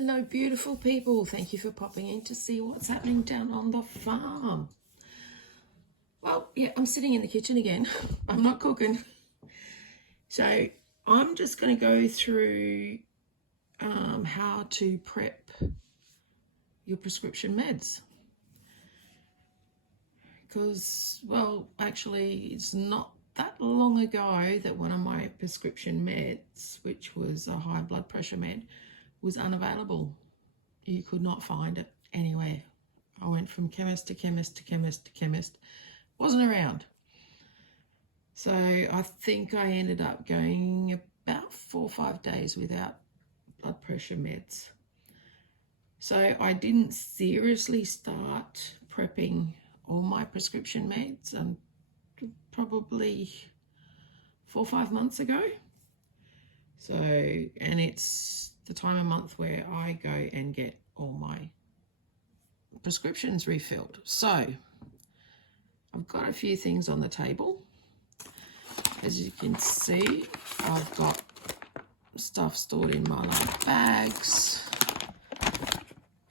Hello, beautiful people. Thank you for popping in to see what's happening down on the farm. Well, yeah, I'm sitting in the kitchen again. I'm not cooking. So I'm just going to go through how to prep your prescription meds. Because, well, actually, it's not that long ago that one of my prescription meds, which was a high blood pressure med, was unavailable. You could not find it anywhere. I went from chemist to chemist to chemist to chemist. Wasn't around. So I think I ended up going about 4 or 5 days without blood pressure meds. So I didn't seriously start prepping all my prescription meds probably 4 or 5 months ago. So, and it's the time of month where I go and get all my prescriptions refilled. So I've got a few things on the table. As you can see, I've got stuff stored in Mylar bags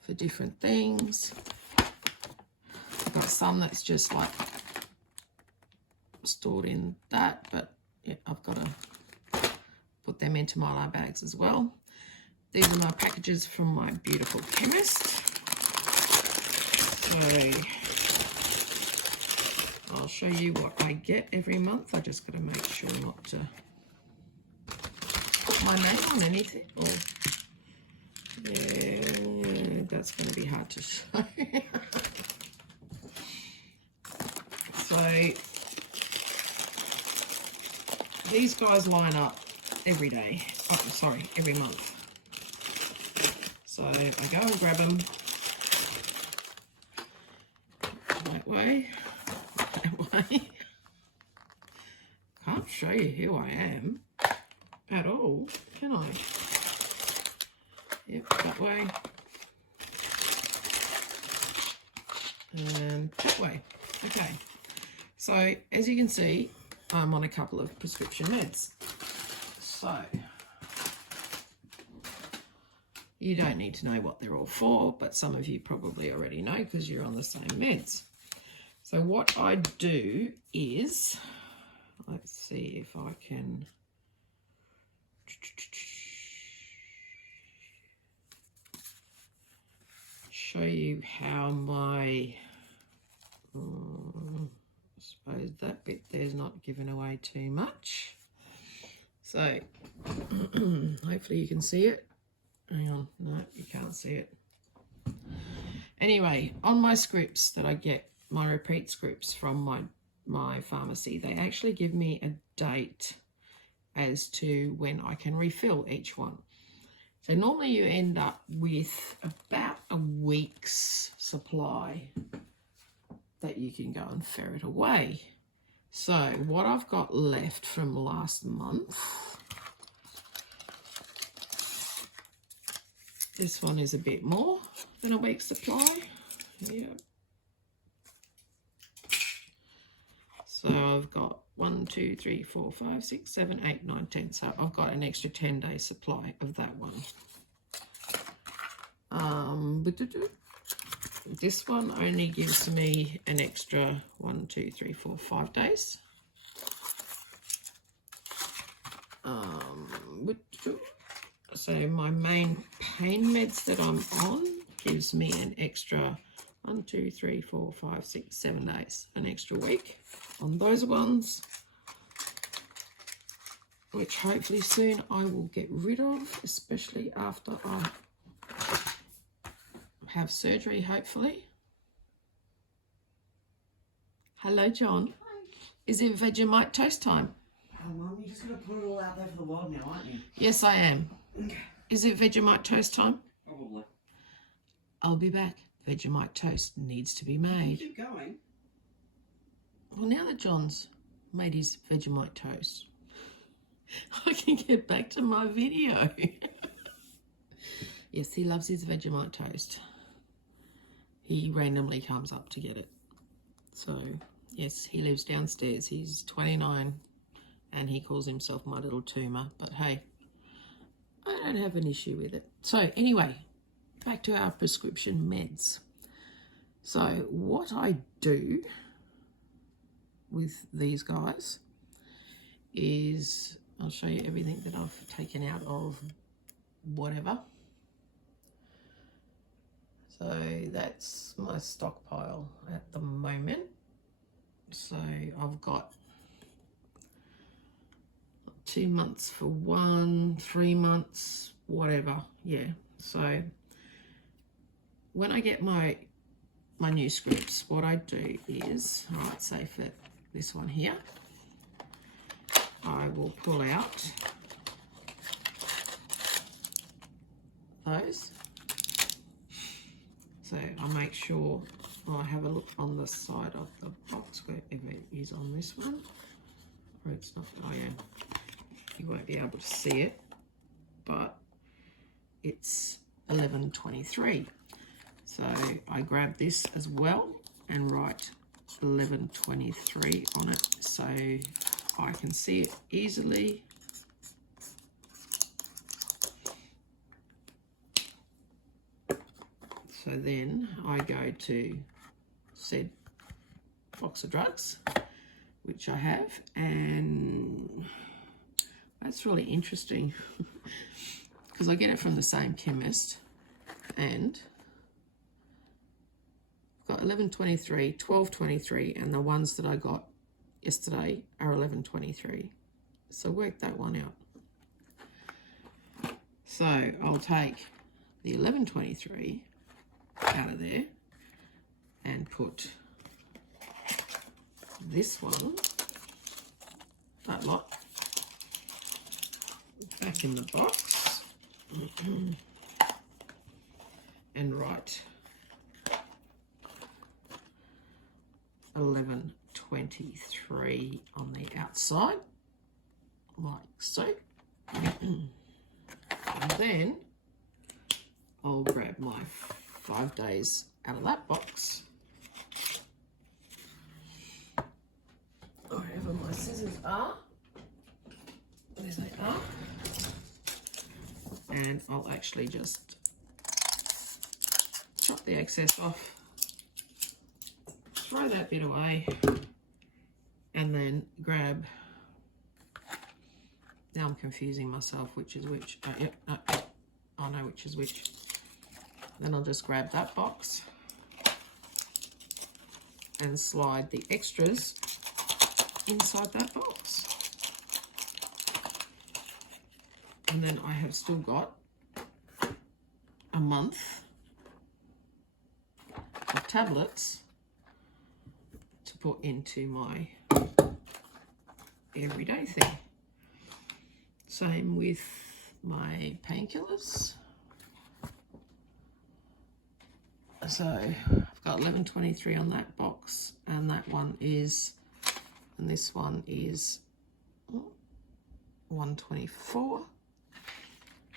for different things. I've got some that's just like stored in that, but yeah, I've got to put them into Mylar bags as well. These are my packages from my beautiful chemist. So I'll show you what I get every month. I just got to make sure not to put my name on anything. Or, yeah, that's going to be hard to show. So these guys line up every day. Oh, sorry, every month. So I go and grab them that way. Can't show you who I am at all, can I? Yep, that way. And that way. Okay. So as you can see, I'm on a couple of prescription meds. So you don't need to know what they're all for, but some of you probably already know because you're on the same meds. So what I do is, let's see if I can show you how my, I suppose that bit there's not giving away too much. So hopefully you can see it. Hang on, no, you can't see it. Anyway, on my scripts that I get, my repeat scripts from my pharmacy, they actually give me a date as to when I can refill each one. So normally you end up with about a week's supply that you can go and ferret away. So what I've got left from last month, this one is a bit more than a week's supply. Yeah. So I've got 1, 2, 3, 4, 5, 6, 7, 8, 9, 10. So I've got an extra 10-day supply of that one. This one only gives me an extra 1, 2, 3, 4, 5 days. So my main pain meds that I'm on gives me an extra 1, 2, 3, 4, 5, 6, 7 days, an extra week on those ones, which hopefully soon I will get rid of, especially after I have surgery, hopefully. Hello, John. Hi. Is it Vegemite toast time? Oh, Mum, you're just going to put it all out there for the world now, aren't you? Yes, I am. Is it Vegemite toast time? Probably. I'll be back. Vegemite toast needs to be made. Keep going. Well, now that John's made his Vegemite toast, I can get back to my video. Yes, he loves his Vegemite toast. He randomly comes up to get it. So, yes, he lives downstairs. He's 29 and he calls himself my little tumour. But hey, I don't have an issue with it. So, anyway, back to our prescription meds. So what I do with these guys is I'll show you everything that I've taken out of whatever. So that's my stockpile at the moment. So I've got 2 months for one, 3 months, whatever. Yeah. So when I get my new scripts, what I do is, right, say for this one here, I will pull out those. So I make sure I have a look on the side of the box, wherever it is on this one. Or it's not, oh yeah, you won't be able to see it, but it's 1123. So I grab this as well and write 1123 on it so I can see it easily. So then I go to said box of drugs, which I have, and that's really interesting because I get it from the same chemist, and I've got 1123, 1223, and the ones that I got yesterday are 1123. So work that one out. So I'll take the 1123 out of there and put this one, that lot, back in the box and write 1123 on the outside, like so. And then I'll grab my 5 days out of that box. Wherever my scissors are, there they are. And I'll actually just chop the excess off, throw that bit away, and then grab, now I'm confusing myself which is which. Yep, no, I know which is which. Then I'll just grab that box and slide the extras inside that box. And then I have still got a month of tablets to put into my everyday thing. Same with my painkillers. So I've got 1123 on that box, and that one is, and this one is 124.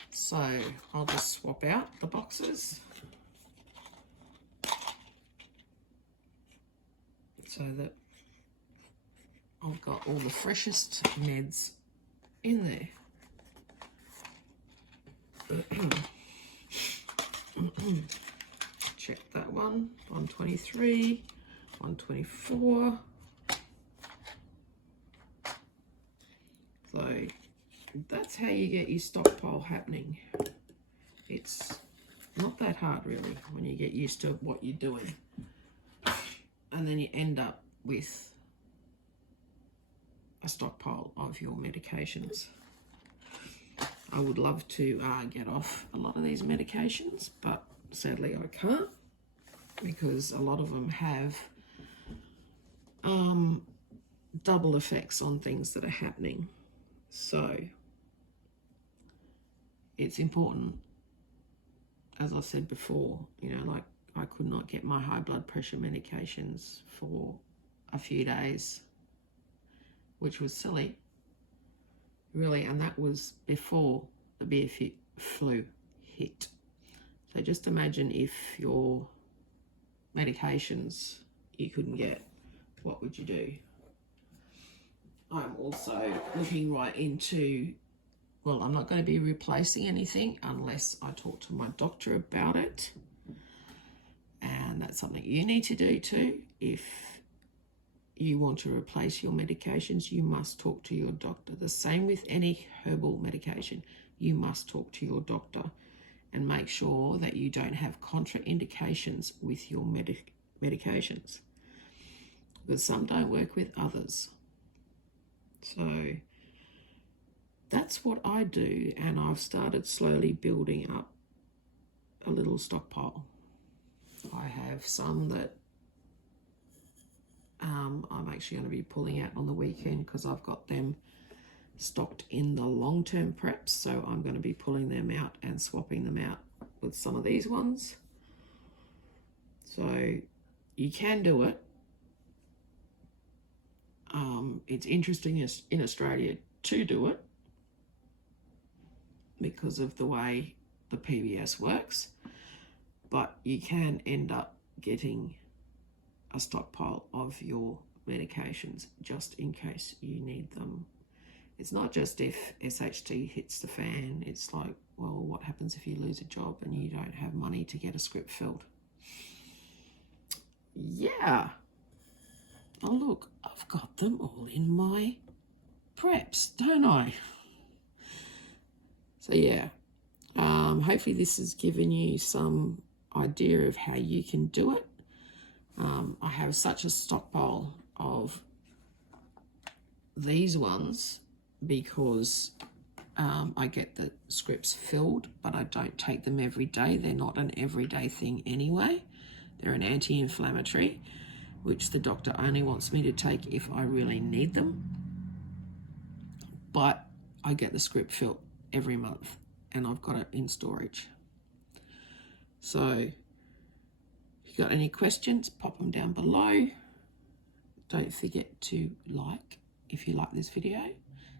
So I'll just swap out the boxes so that I've got all the freshest meds in there. Check that one, 123, 124. So that's how you get your stockpile happening. It's not that hard really when you get used to what you're doing. And then you end up with a stockpile of your medications. I would love to get off a lot of these medications, but sadly I can't, because a lot of them have double effects on things that are happening. So it's important, as I said before, you know, like I could not get my high blood pressure medications for a few days, which was silly, really, and that was before the bear flu hit. So just imagine if your medications you couldn't get, what would you do? I'm also looking right into well, I'm not going to be replacing anything unless I talk to my doctor about it. And that's something you need to do too. If you want to replace your medications, you must talk to your doctor. The same with any herbal medication. You must talk to your doctor and make sure that you don't have contraindications with your medications, because some don't work with others. So that's what I do, and I've started slowly building up a little stockpile. I have some that I'm actually going to be pulling out on the weekend because I've got them stocked in the long-term preps, so I'm going to be pulling them out and swapping them out with some of these ones. So you can do it. It's interesting in Australia to do it because of the way the PBS works, but you can end up getting a stockpile of your medications just in case you need them. It's not just if SHT hits the fan, it's like, well, what happens if you lose a job and you don't have money to get a script filled? Yeah. Oh, look, I've got them all in my preps, don't I? So, yeah. Hopefully this has given you some idea of how you can do it. I have such a stockpile of these ones because I get the scripts filled, but I don't take them every day. They're not an everyday thing anyway. They're an anti-inflammatory, which the doctor only wants me to take if I really need them. But I get the script filled every month and I've got it in storage. So if you've got any questions, pop them down below. Don't forget to like if you like this video,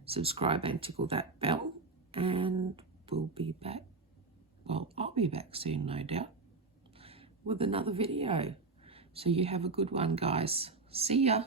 subscribe and tickle that bell, and we'll be back. Well, I'll be back soon, no doubt, with another video. So you have a good one, guys. See ya.